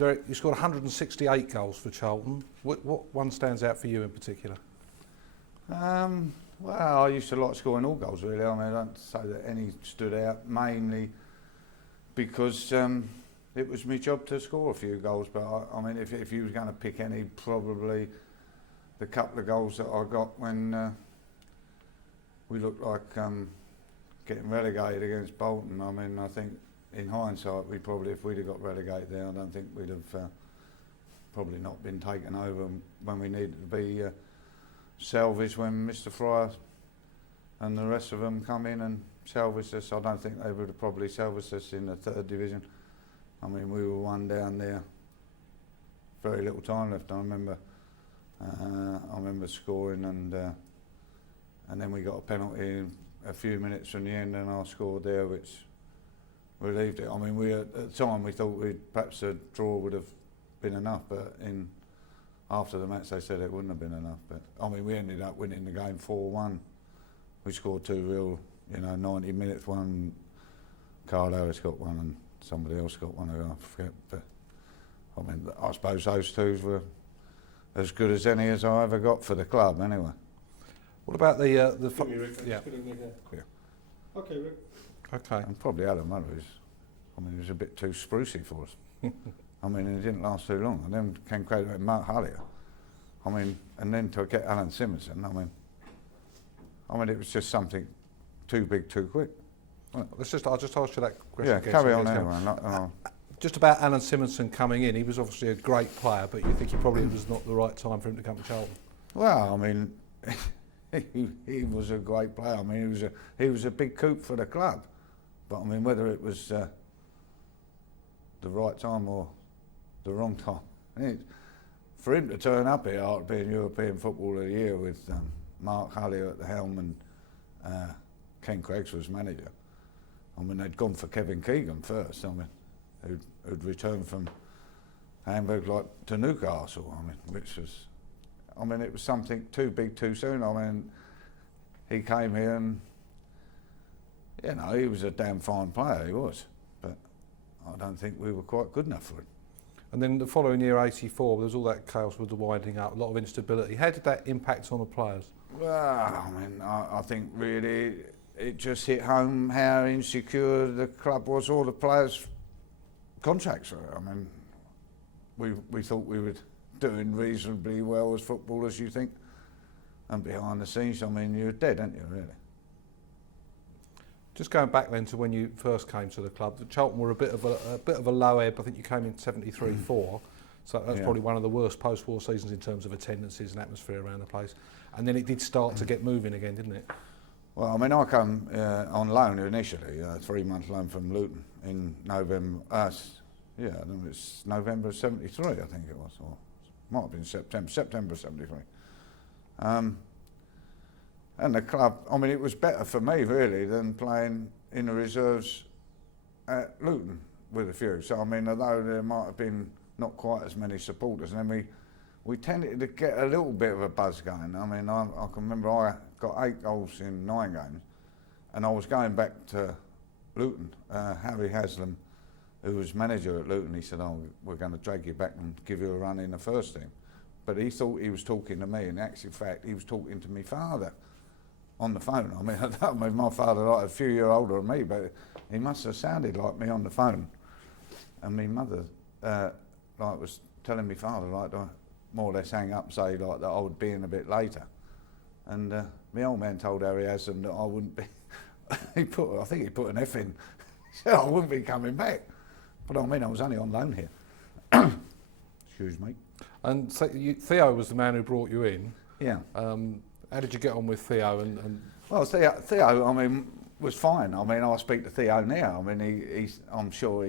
You scored 168 goals for Charlton. What one stands out for you in particular? Well, I used to like scoring all goals, really. I mean, I don't say that any stood out, mainly because it was my job to score a few goals. But I mean, if you was going to pick any, probably the couple of goals that I got when we looked like getting relegated against Bolton. I mean, I think in hindsight, we probably, if we'd have got relegated there, I don't think we'd have probably not been taken over when we needed to be salvaged when Mr. Fryer and the rest of them come in and salvaged us. I don't think they would have probably salvaged us in the 3rd division. I mean, we were one down there, very little time left. I remember scoring and then we got a penalty a few minutes from the end, and I scored there, which relieved it. I mean, at the time we thought perhaps a draw would have been enough, but after the match they said it wouldn't have been enough. But I mean, we ended up winning the game 4-1. We scored 2 real, 90 minutes. One, Carl Harris got one, and somebody else got one. I forget. But I mean, I suppose those 2 were as good as any as I ever got for the club, anyway. What about the Yeah. Okay, Rick. Okay. And probably Alan Murray's. I mean, he was a bit too sprucey for us. I mean, it didn't last too long. And then came credit with Mark Hallier. I mean, and then to get Alan Simonson, I mean, it was just something too big, too quick. Well, I'll just ask you that question. Yeah, carry on anyway. Just about Alan Simonson coming in, he was obviously a great player, but you think it probably was not the right time for him to come to Charlton? Well, I mean, he was a great player. I mean, he was a big coup for the club. But I mean, whether it was the right time or the wrong time, for him to turn up here after being European Footballer of the Year with Mark Hallier at the helm and Ken Craigs was manager. I mean, they'd gone for Kevin Keegan first. I mean, who'd returned from Hamburg to Newcastle. I mean, it was something too big too soon. I mean, he came here and he was a damn fine player, he was, but I don't think we were quite good enough for him. And then the following year, 84, there was all that chaos with the winding up, a lot of instability. How did that impact on the players? Well, I mean, I think really it just hit home how insecure the club was, all the players' contracts were. I mean, we thought we were doing reasonably well as footballers, you think, and behind the scenes, I mean, you're dead, aren't you, really? Just going back then to when you first came to the club, the Charlton were a bit of a low ebb. I think you came in 73-4, so that's probably one of the worst post-war seasons in terms of attendances and atmosphere around the place. And then it did start to get moving again, didn't it? Well, I mean, I come on loan initially, a 3-month loan from Luton in November. It was November of '73, I think it was, or might have been September of '73. And the club, I mean, it was better for me really than playing in the reserves at Luton with a few. So I mean, although there might have been not quite as many supporters, and then we tended to get a little bit of a buzz going. I mean, I can remember I got 8 goals in 9 games, and I was going back to Luton. Harry Haslam, who was manager at Luton, he said, "Oh, we're going to drag you back and give you a run in the first team." But he thought he was talking to me, and in actual fact, he was talking to my father on the phone. I mean, my father like a few years older than me, but he must have sounded like me on the phone. And my mother was telling my father to more or less hang up, say that I would be in a bit later. And my old man told Harry Haslam that I wouldn't be. I think he put an F in. He said I wouldn't be coming back. But I mean, I was only on loan here. Excuse me. And so Theo was the man who brought you in. Yeah. How did you get on with Theo? Well, Theo, I mean, was fine. I mean, I speak to Theo now. I mean, I'm sure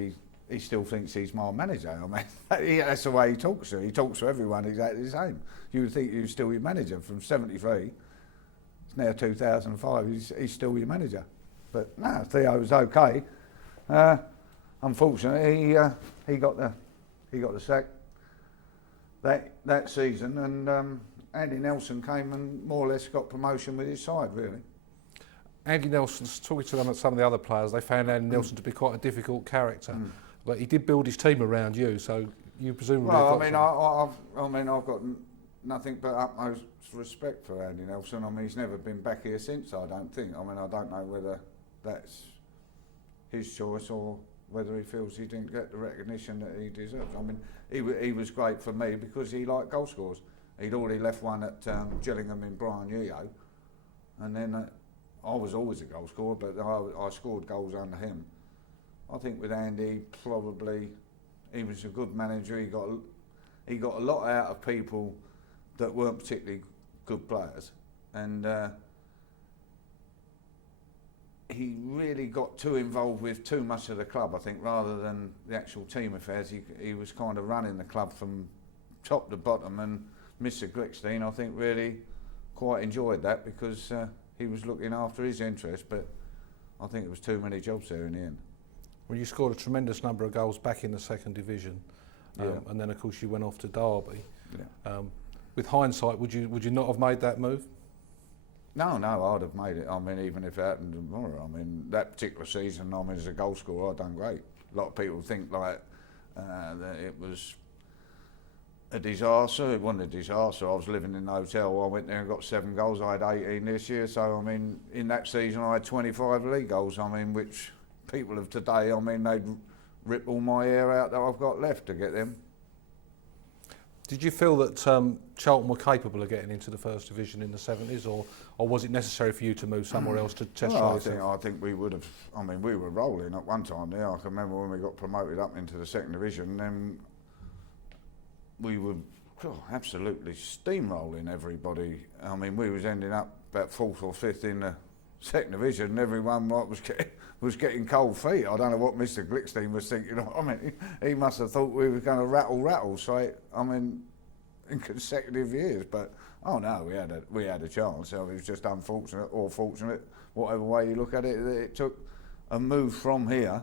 he still thinks he's my manager. I mean, that's the way he talks to. He talks to everyone exactly the same. You would think he was still your manager from '73. It's now 2005. He's still your manager. But no, Theo was okay. Unfortunately, he got the sack that season, and Andy Nelson came and more or less got promotion with his side, really. Andy Nelson's talking to some of the other players. They found Andy Nelson to be quite a difficult character, but he did build his team around you. So you presumably. Well, I've got nothing but utmost respect for Andy Nelson. I mean, he's never been back here since. I don't think. I mean, I don't know whether that's his choice or whether he feels he didn't get the recognition that he deserves. I mean, he was great for me because he liked goal scorers. He'd already left one at Gillingham in Brian Yeo, and then I was always a goal scorer, but I scored goals under him. I think with Andy, probably he was a good manager. He got a lot out of people that weren't particularly good players, and he really got too involved with too much of the club, I think, rather than the actual team affairs. He was kind of running the club from top to bottom, and Mr. Glickstein, I think, really quite enjoyed that because he was looking after his interests, but I think it was too many jobs there in the end. Well, you scored a tremendous number of goals back in the second division, and then of course you went off to Derby. Yeah. With hindsight, would you not have made that move? No, I'd have made it. I mean, even if it happened tomorrow. I mean, that particular season, I mean, as a goal scorer, I'd done great. A lot of people think like that it was a disaster. It wasn't a disaster. I was living in a hotel. I went there and got 7 goals. I had 18 this year. So, I mean, in that season, I had 25 league goals. I mean, which people of today, I mean, they'd rip all my hair out that I've got left to get them. Did you feel that Charlton were capable of getting into the first division in the 70s, or was it necessary for you to move somewhere else to test yourself? I think we would have. I mean, we were rolling at one time there. I can remember when we got promoted up into the second division, then we were absolutely steamrolling everybody. I mean, we was ending up about 4th or 5th in the second division, and everyone was getting cold feet. I don't know what Mr. Glickstein was thinking. I mean, he must have thought we were going to rattle. So, I mean, in consecutive years. But oh no, we had a chance. So it was just unfortunate or fortunate, whatever way you look at it. That it took a move from here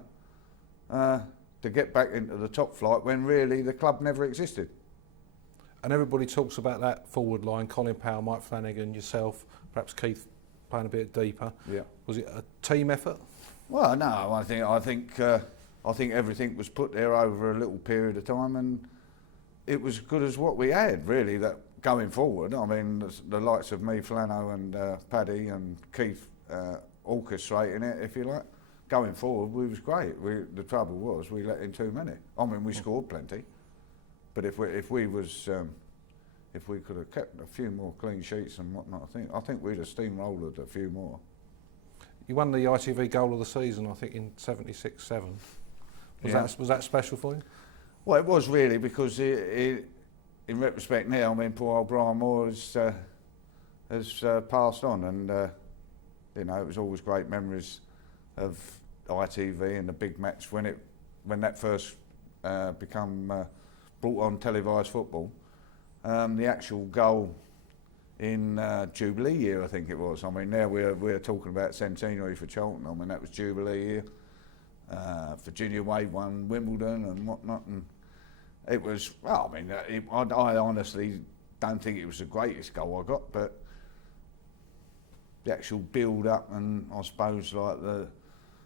to get back into the top flight when really the club never existed. And everybody talks about that forward line: Colin Powell, Mike Flanagan, yourself, perhaps Keith playing a bit deeper. Yeah. Was it a team effort? Well, no. I think everything was put there over a little period of time, and it was good as what we had. Really, that going forward. I mean, the likes of me, Flano, and Paddy and Keith orchestrating it, if you like. Going forward, we was great. The trouble was we let in too many. I mean, we scored plenty, but if we could have kept a few more clean sheets and whatnot, I think we'd have steamrolled a few more. You won the ITV goal of the season, I think, in 76-7. Was that special for you? Well, it was really, because in retrospect now, I mean, poor old Brian Moore has passed on, and you know, it was always great memories of ITV and the big match when that first become brought on televised football. The actual goal in Jubilee year, I think it was. I mean, now we're talking about Centenary for Charlton. I mean, that was Jubilee year. Virginia Wade won Wimbledon and whatnot, and it was. Well, I mean, I honestly don't think it was the greatest goal I got, but the actual build-up and I suppose like the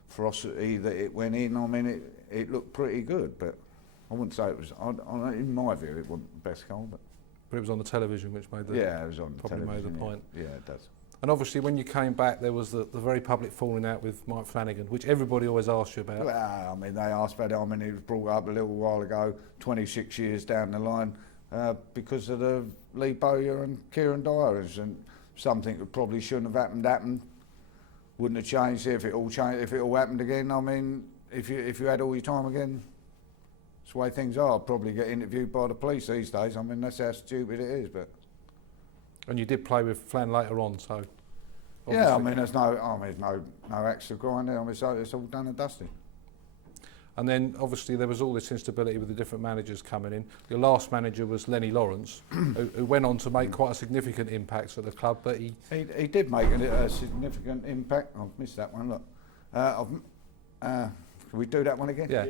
ferocity that it went in. I mean, it looked pretty good, but I wouldn't say it was. In my view, it wasn't the best goal, but. But it was on the television, which made the it was on the probably television, made the point. Yeah, it does. And obviously, when you came back, there was the very public falling out with Mike Flanagan, which everybody always asks you about. Well, I mean, they asked about it. I mean, it was brought up a little while ago, 26 years down the line, because of the Lee Bowyer and Kieran Dyers, and something that probably shouldn't have happened. Wouldn't have changed if it all changed. If it all happened again, I mean, if you had all your time again. That's the way things are. I'd probably get interviewed by the police these days. I mean, that's how stupid it is. But and you did play with Flan later on, so yeah. I mean, there's no axe to grind there. I mean, so it's all done and dusted. And then obviously there was all this instability with the different managers coming in. Your last manager was Lenny Lawrence, who went on to make quite a significant impact at the club. But he did make a significant impact. I've missed that one. Look. Can we do that one again? Yeah.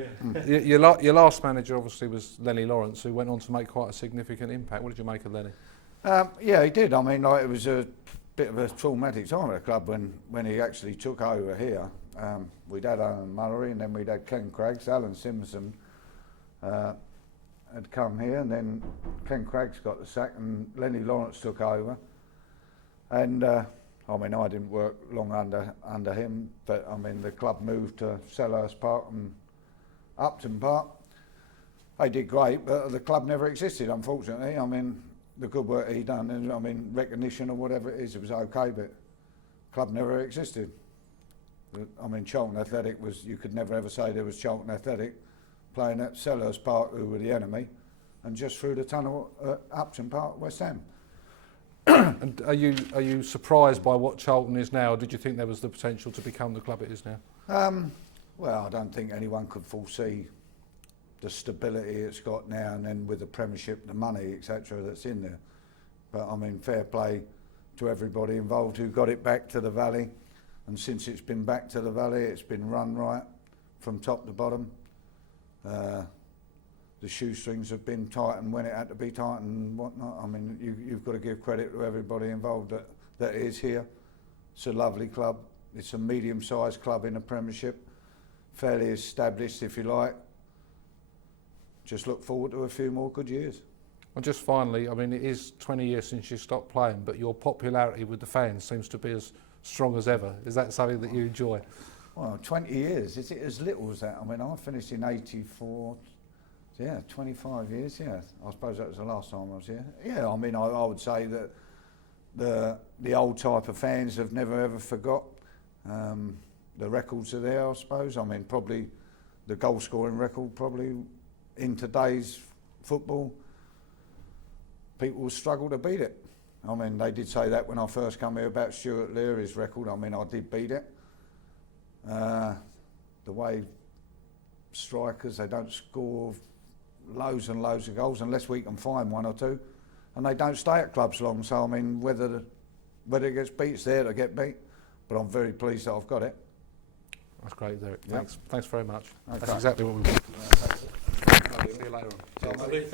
Your last manager obviously was Lenny Lawrence, who went on to make quite a significant impact. What did you make of Lenny? Yeah, he did. I mean, like, it was a bit of a traumatic time at the club when he actually took over here. We'd had Alan Mullery, and then we'd had Ken Craggs, Alan Simpson, had come here, and then Ken Craggs got the sack, and Lenny Lawrence took over. And I mean, I didn't work long under him, but I mean, the club moved to Selhurst Park and Upton Park. They did great, but the club never existed, unfortunately. I mean, the good work he done, and I mean, recognition or whatever it was okay, but club never existed. I mean, Charlton Athletic was, you could never ever say there was Charlton Athletic playing at Selhurst Park, who were the enemy, and just through the tunnel at Upton Park, West Ham. And are you surprised by what Charlton is now? Did you think there was the potential to become the club it is now? Well, I don't think anyone could foresee the stability it's got now, and then with the Premiership, the money, etc., that's in there. But I mean, fair play to everybody involved who got it back to the Valley, and since it's been back to the Valley, it's been run right from top to bottom. The shoestrings have been tightened when it had to be tightened and whatnot. I mean, you've got to give credit to everybody involved that is here. It's a lovely club. It's a medium-sized club in the Premiership, fairly established, if you like. Just look forward to a few more good years. And just finally, I mean, it is 20 years since you stopped playing, but your popularity with the fans seems to be as strong as ever. Is that something that you enjoy? Well, 20 years, is it as little as that? I mean, I finished in 84, yeah, 25 years, yeah. I suppose that was the last time I was here. Yeah, I mean, I would say that the old type of fans have never ever forgot. The records are there, I suppose. I mean, probably the goal scoring record, probably in today's football, people will struggle to beat it. I mean, they did say that when I first come here about Stuart Leary's record. I mean, I did beat it. The way strikers, they don't score loads and loads of goals unless we can find one or two, and they don't stay at clubs long. So I mean, whether it gets beat, it's there to get beat. But I'm very pleased that I've got it. That's great, Derek. Yep. Thanks very much. Okay. That's exactly what we want. See you later on.